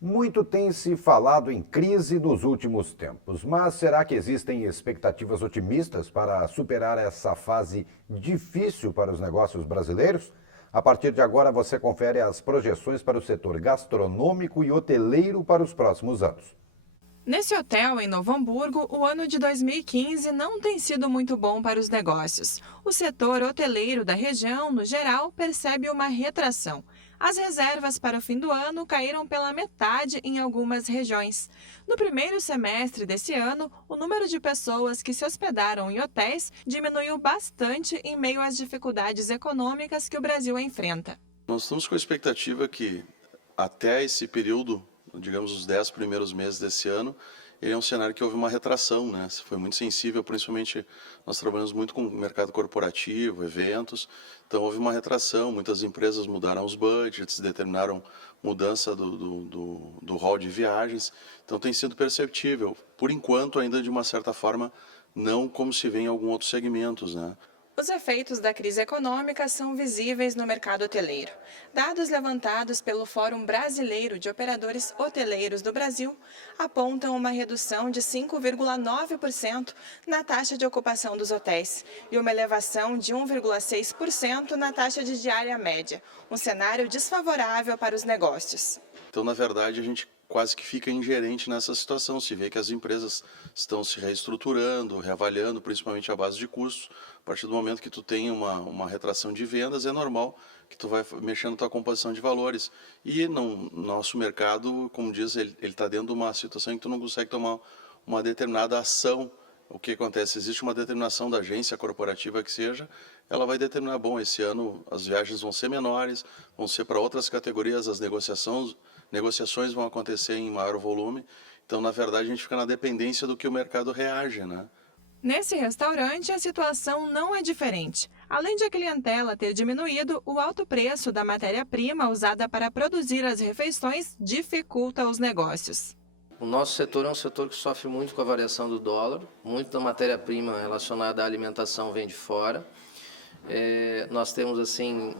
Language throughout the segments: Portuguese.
Muito tem se falado em crise nos últimos tempos, mas será que existem expectativas otimistas para superar essa fase difícil para os negócios brasileiros? A partir de agora, você confere as projeções para o setor gastronômico e hoteleiro para os próximos anos. Nesse hotel em Novo Hamburgo, o ano de 2015 não tem sido muito bom para os negócios. O setor hoteleiro da região, no geral, percebe uma retração. As reservas para o fim do ano caíram pela metade em algumas regiões. No primeiro semestre desse ano, o número de pessoas que se hospedaram em hotéis diminuiu bastante em meio às dificuldades econômicas que o Brasil enfrenta. Nós estamos com a expectativa que até esse período, digamos os 10 primeiros meses desse ano, ele é um cenário que houve uma retração, né? Foi muito sensível, principalmente nós trabalhamos muito com o mercado corporativo, eventos, então houve uma retração, muitas empresas mudaram os budgets, determinaram mudança do hall de viagens, então tem sido perceptível, por enquanto ainda de uma certa forma, não como se vê em alguns outros segmentos, né? Os efeitos da crise econômica são visíveis no mercado hoteleiro. Dados levantados pelo Fórum Brasileiro de Operadores Hoteleiros do Brasil apontam uma redução de 5,9% na taxa de ocupação dos hotéis e uma elevação de 1,6% na taxa de diária média, um cenário desfavorável para os negócios. Então, na verdade, a gente quase que fica ingerente nessa situação. Se vê que as empresas estão se reestruturando, reavaliando, principalmente a base de custos. A partir do momento que tu tem uma retração de vendas, é normal que tu vai mexendo na tua composição de valores. E no nosso mercado, como diz, ele está dentro de uma situação em que tu não consegue tomar uma determinada ação. O que acontece? Existe uma determinação da agência corporativa que seja, ela vai determinar, bom, esse ano as viagens vão ser menores, vão ser para outras categorias, as negociações vão acontecer em maior volume. Então, na verdade, a gente fica na dependência do que o mercado reage, né? Nesse restaurante, a situação não é diferente. Além de a clientela ter diminuído, o alto preço da matéria-prima usada para produzir as refeições dificulta os negócios. O nosso setor é um setor que sofre muito com a variação do dólar, muito da matéria-prima relacionada à alimentação vem de fora. Nós temos assim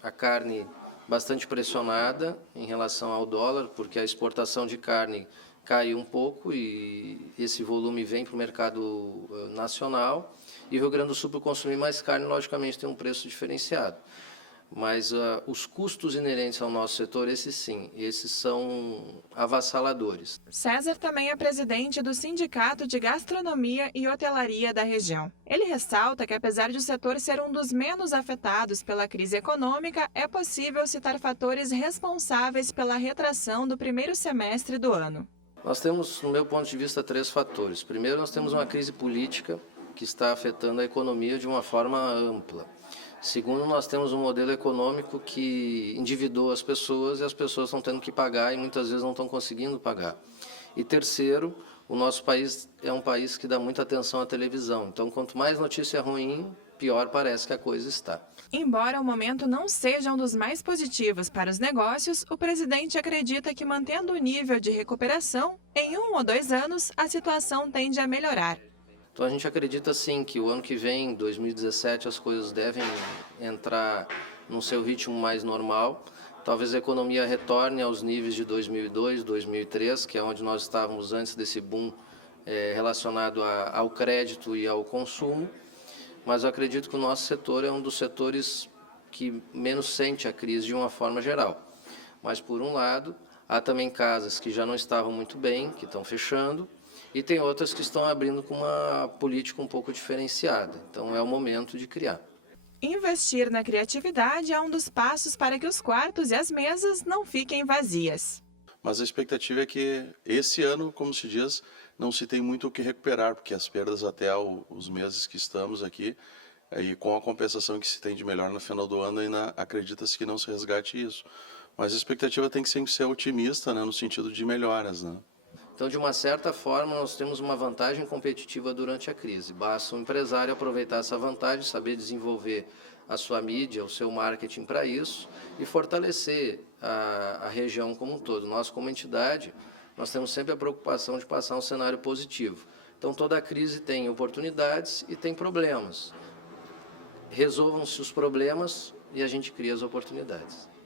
a carne bastante pressionada em relação ao dólar, porque a exportação de carne caiu um pouco e esse volume vem para o mercado nacional. E o Rio Grande do Sul, para consumir mais carne, logicamente tem um preço diferenciado. Mas os custos inerentes ao nosso setor, esses sim, esses são avassaladores. César também é presidente do Sindicato de Gastronomia e Hotelaria da região. Ele ressalta que, apesar de o setor ser um dos menos afetados pela crise econômica, é possível citar fatores responsáveis pela retração do primeiro semestre do ano. Nós temos, no meu ponto de vista, 3 fatores. Primeiro, nós temos uma crise política que está afetando a economia de uma forma ampla. Segundo, nós temos um modelo econômico que endividou as pessoas e as pessoas estão tendo que pagar e muitas vezes não estão conseguindo pagar. E terceiro, o nosso país é um país que dá muita atenção à televisão. Então, quanto mais notícia ruim, pior parece que a coisa está. Embora o momento não seja um dos mais positivos para os negócios, o presidente acredita que, mantendo o nível de recuperação, em 1 ou 2 anos, a situação tende a melhorar. Então a gente acredita sim que o ano que vem, 2017, as coisas devem entrar no seu ritmo mais normal. Talvez a economia retorne aos níveis de 2002, 2003, que é onde nós estávamos antes desse boom relacionado ao crédito e ao consumo. Mas eu acredito que o nosso setor é um dos setores que menos sente a crise de uma forma geral. Mas, por um lado, há também casas que já não estavam muito bem, que estão fechando, e tem outras que estão abrindo com uma política um pouco diferenciada. Então, é o momento de criar. Investir na criatividade é um dos passos para que os quartos e as mesas não fiquem vazias. Mas a expectativa é que esse ano, como se diz, não se tem muito o que recuperar, porque as perdas até os meses que estamos aqui, e com a compensação que se tem de melhor no final do ano, ainda acredita-se que não se resgate isso. Mas a expectativa tem que sempre ser otimista, né, no sentido de melhoras, né? Então, de uma certa forma, nós temos uma vantagem competitiva durante a crise. Basta o empresário aproveitar essa vantagem, saber desenvolver a sua mídia, o seu marketing para isso e fortalecer a região como um todo. Nós, como entidade, nós temos sempre a preocupação de passar um cenário positivo. Então, toda crise tem oportunidades e tem problemas. Resolvam-se os problemas e a gente cria as oportunidades.